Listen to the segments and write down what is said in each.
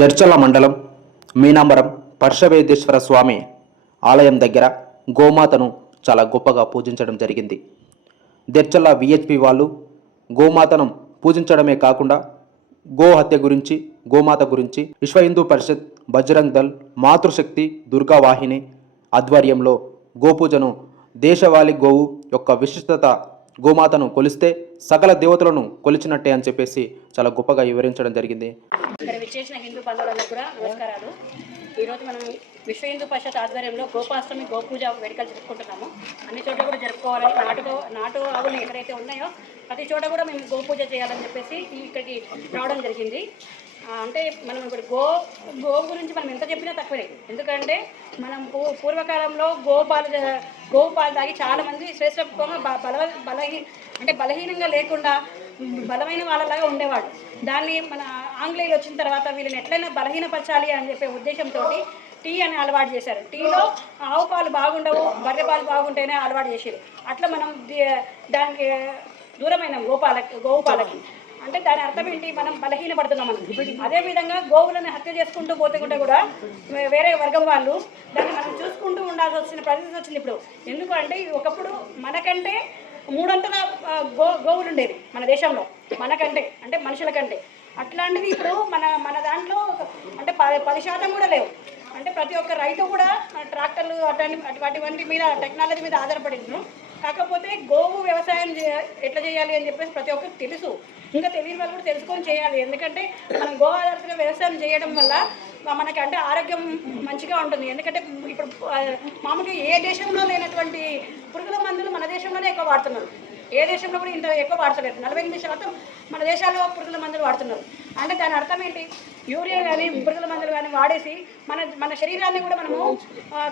దర్చల మండలం మీనాంబరం పర్షవేదేశ్వర స్వామి ఆలయం దగ్గర గోమాతను చాలా గొప్పగా పూజించడం జరిగింది. దర్చల విహెచ్పి వాళ్ళు గోమాతను పూజించడమే కాకుండా గో హత్య గురించి, గోమాత గురించి విశ్వ హిందూ పరిషత్, బజరంగ్ దళ్, మాతృశక్తి, దుర్గా వాహిని ఆధ్వర్యంలో గోపూజను దేశవాళీ గోవు యొక్క విశిష్టత, గోమాతను కొలిస్తే సకల దేవతలను కొలిచినట్టే అని చెప్పేసి చాలా గొప్పగా వివరించడం జరిగింది. ఇక్కడ విచ్చేసిన హిందూ బంధువులందరూ కూడా నమస్కారాలు. ఈరోజు మనం విశ్వ హిందూ పరిషత్ ఆధ్వర్యంలో గోపాష్టమి, గోపూజ వేడుకలు జరుపుకుంటున్నాము. అన్ని చోట్ల కూడా జరుపుకోవాలని, నాటు ఆవులు ఎక్కడైతే ఉన్నాయో ప్రతి చోట కూడా మేము గోపూజ చేయాలని చెప్పేసి ఇక్కడికి రావడం జరిగింది. అంటే మనం ఇప్పుడు గోవు గురించి మనం ఎంత చెప్పినా తక్కువే. ఎందుకంటే మనం పూర్వకాలంలో గోవు పాలు తాగి చాలామంది శ్రేష్టంగా బలహీనంగా లేకుండా బలమైన వాళ్ళలాగా ఉండేవాడు. దాన్ని మన ఆంగ్లేయులు వచ్చిన తర్వాత వీళ్ళని ఎట్లయినా బలహీనపరచాలి అని చెప్పే ఉద్దేశంతో టీ అని అలవాటు చేశారు. టీలో ఆవు పాలు బాగుండవు, బర్రె పాలు బాగుంటేనే అలవాటు చేశారు. అట్లా మనం దానికి దూరమైన గోవు పాలకి. అంటే దాని అర్థం ఏంటి? మనం బలహీనపడుతున్నాం మనం. అదేవిధంగా గోవులను హత్య చేసుకుంటూ పోతే కూడా వేరే వర్గం వాళ్ళు దాన్ని మనం చూసుకుంటూ ఉండాల్సి వచ్చిన పరిస్థితి వచ్చింది ఇప్పుడు. ఎందుకంటే ఒకప్పుడు మనకంటే 300 గోవులు ఉండేవి మన దేశంలో, మనకంటే అంటే మనుషుల కంటే. అట్లాంటిది ఇప్పుడు మన దాంట్లో అంటే 10% కూడా లేవు. అంటే ప్రతి ఒక్క రైతు కూడా ట్రాక్టర్లు అటువంటి మీద టెక్నాలజీ మీద ఆధారపడిండ్రు. కాకపోతే గోవు వ్యవసాయం ఎట్లా చేయాలి అని చెప్పేసి ప్రతి ఒక్కరికి తెలుసు. ఇంకా తెలియని వాళ్ళు కూడా తెలుసుకొని చేయాలి. ఎందుకంటే మనం గో ఆధారిత వ్యవసాయం చేయడం వల్ల మనకి అంటే ఆరోగ్యం మంచిగా ఉంటుంది. ఎందుకంటే ఇప్పుడు మామూలుగా ఏ దేశంలో లేనటువంటి పురుగుల మందులు మన దేశంలోనే ఎక్కువ వాడుతున్నారు. ఏ దేశంలో కూడా ఇంత ఎక్కువ వాడతలేదు. 48% మన దేశాల్లో పురుగుల మందులు వాడుతున్నారు. అంటే దాని అర్థం ఏంటి? యూరియా కానీ పురుగుల మందులు కానీ వాడేసి మన శరీరాన్ని కూడా మనము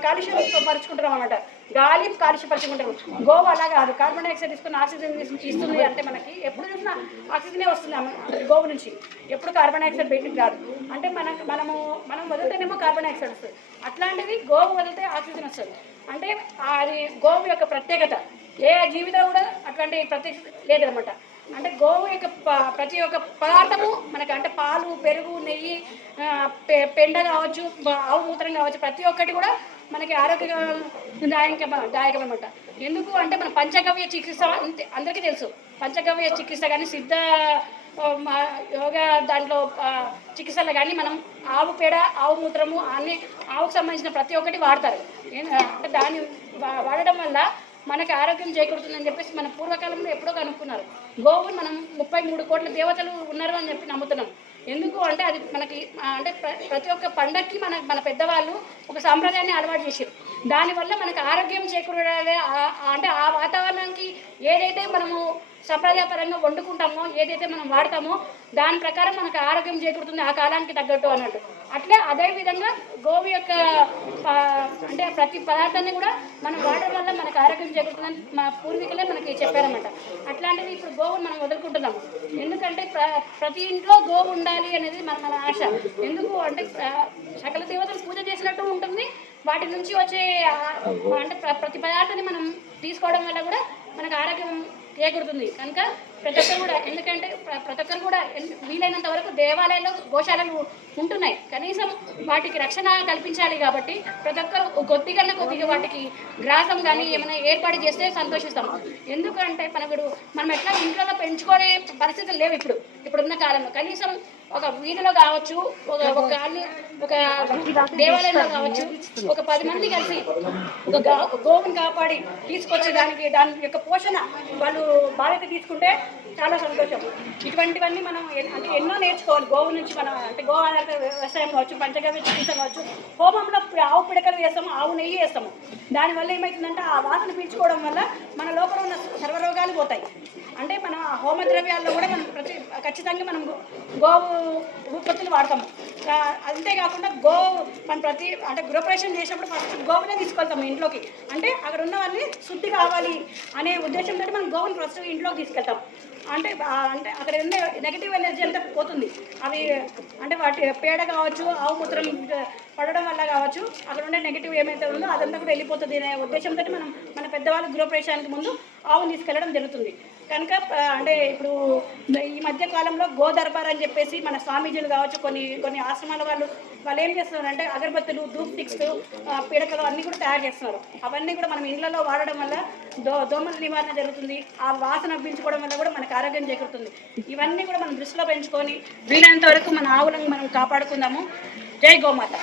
కాలుష్యం పరుచుకుంటున్నాం అన్నమాట. గాలి కాలుష్యపరుచుకుంటారు. గోవు అలా కాదు. కార్బన్ డైఆక్సైడ్ తీసుకుని ఆక్సిజన్ ఇస్తుంది. అంటే మనకి ఎప్పుడు చూసినా ఆక్సిజనే వస్తుంది గోవు నుంచి. ఎప్పుడు కార్బన్ డైఆక్సైడ్ బయటికి రాదు. అంటే మనం వదిలితేనేమో కార్బన్ డైఆక్సైడ్ వస్తుంది. అట్లాంటిది గోవు వదిలితే ఆక్సిజన్ వస్తుంది. అంటే అది గోవు యొక్క ప్రత్యేకత. ఏ జీవితం కూడా అటువంటి ప్రత్యేకత లేదనమాట. అంటే గోవు యొక్క ప్రతి ఒక్క పదార్థము మనకి అంటే పాలు, పెరుగు, నెయ్యి, పెండ కావచ్చు, ఆవు మూత్రం కావచ్చు, ప్రతి ఒక్కటి కూడా మనకి దాయకం అనమాట. ఎందుకు అంటే మన పంచగవ్య చికిత్స అందరికీ తెలుసు. పంచగవ్య చికిత్స కానీ సిద్ధ యోగా దాంట్లో చికిత్సలు కానీ మనం ఆవు పేడ, ఆవు మూత్రము అన్ని ఆవుకు సంబంధించిన ప్రతి ఒక్కటి వాడతారు. అంటే దాన్ని వాడడం వల్ల మనకి ఆరోగ్యం చేకూరుతుందని చెప్పేసి మన పూర్వకాలంలో ఎప్పుడో కనుక్కున్నారు. గోవుని మనం 33 కోట్ల దేవతలు ఉన్నారు అని చెప్పి నమ్ముతున్నాం. ఎందుకు అంటే అది మనకి అంటే ప్రతి ఒక్క పండక్కి మన పెద్దవాళ్ళు ఒక సాంప్రదాయాన్ని అలవాటు చేశారు. దానివల్ల మనకు ఆరోగ్యం చేకూరాలి. అంటే ఆ వాతావరణానికి ఏదైతే మనము సంప్రదాయపరంగా వండుకుంటామో, ఏదైతే మనం వాడతామో దాని ప్రకారం మనకు ఆరోగ్యం చేకూరుతుంది ఆ కాలానికి తగ్గట్టు అన్నట్టు. అట్లే అదేవిధంగా గోవు యొక్క అంటే ప్రతి పదార్థాన్ని కూడా మనం వాడడం వల్ల మనకు ఆరోగ్యం చేకూరుతుందని మా పూర్వీకులే మనకి చెప్పారన్నమాట. అట్లాంటిది ఇప్పుడు గోవును మనం వదులుకుంటున్నాము. ఎందుకంటే ప్రతి ఇంట్లో గోవు ఉండాలి అనేది మన ఆశ. ఎందుకు అంటే సకల దేవతలు పూజ చేసినట్టు ఉంటుంది. వాటి నుంచి వచ్చే అంటే ప్రతి పదార్థాన్ని మనం తీసుకోవడం వల్ల కూడా మనకు ఆరోగ్యం చేకూరుతుంది. కనుక ప్రతి ఒక్కరు కూడా, ఎందుకంటే ప్రతి ఒక్కరు కూడా వీలైనంత వరకు దేవాలయాల్లో గోశాలలు ఉంటున్నాయి. కనీసం వాటికి రక్షణ కల్పించాలి. కాబట్టి ప్రతి ఒక్కరు కొద్దిగా వాటికి గ్రాసం కానీ ఏమైనా ఏర్పాటు చేస్తే సంతోషిస్తాం. ఎందుకంటే మనం ఎట్లా ఇంట్లో పెంచుకునే పరిస్థితులు లేవు ఇప్పుడున్న కాలంలో. కనీసం ఒక వీధిలో కావచ్చు, ఒక దేవాలయంలో కావచ్చు, ఒక 10 మంది కలిసి ఒక గోవుని కాపాడి తీసుకొచ్చే దాని యొక్క పోషణ వాళ్ళు బాధ్యత తీసుకుంటే చాలా సంతోషం. ఇటువంటివన్నీ మనం అంటే ఎన్నో నేర్చుకోవాలి గోవు నుంచి. మనం అంటే గో ఆధారిత వ్యవసాయం కావచ్చు, పంచగవ్య చికిత్స కావచ్చు, హోమంలో ఆవు పిడకలు వేస్తాము, ఆవు నెయ్యి వేస్తాము. దానివల్ల ఏమవుతుందంటే ఆ వాసన పీల్చుకోవడం వల్ల మన లోపల ఉన్న సర్వరోగాలు పోతాయి. అంటే మన హోమ ద్రవ్యాల్లో కూడా మనం ఖచ్చితంగా మనం గోవు ఉత్పత్తులు వాడతాము. అంతేకాకుండా మనం అంటే గృహప్రవేశం చేసినప్పుడు ఫస్ట్ గోవునే తీసుకెళ్తాము ఇంట్లోకి. అంటే అక్కడ ఉన్న వాళ్ళని శుద్ధి కావాలి అనే ఉద్దేశంతో మనం గోవుని ఫస్ట్ ఇంట్లోకి తీసుకెళ్తాం. అంటే అక్కడ ఉన్న నెగిటివ్ ఎనర్జీ అంతా పోతుంది. అవి అంటే వాటి పేడ కావచ్చు, ఆవు మూత్రం పడడం వల్ల కావచ్చు, అక్కడ ఉండే నెగిటివ్ ఏమైతే ఉందో అదంతా కూడా వెళ్ళిపోతుంది అనే ఉద్దేశంతో మన పెద్దవాళ్ళు గృహప్రవేశానికి ముందు ఆవును తీసుకెళ్ళడం జరుగుతుంది. కనుక అంటే ఇప్పుడు ఈ మధ్య కాలంలో గోదర్బార్ అని చెప్పేసి మన స్వామీజీలు కావచ్చు, కొన్ని ఆశ్రమాల వాళ్ళు ఏం చేస్తున్నారు అంటే అగరబత్తులు, ధూప్ స్టిక్స్, పిడకలు అన్నీ కూడా తయారు చేస్తున్నారు. అవన్నీ కూడా మనం ఇళ్లలో వాడడం వల్ల దోమల నివారణ జరుగుతుంది. ఆ వాసన పీల్చుకోవడం వల్ల కూడా మనకు ఆరోగ్యం చేకూరుతుంది. ఇవన్నీ కూడా మనం దృష్టిలో పెంచుకొని వీలైనంత వరకు మన ఆవులను మనం కాపాడుకుందాము. జై గోమాత.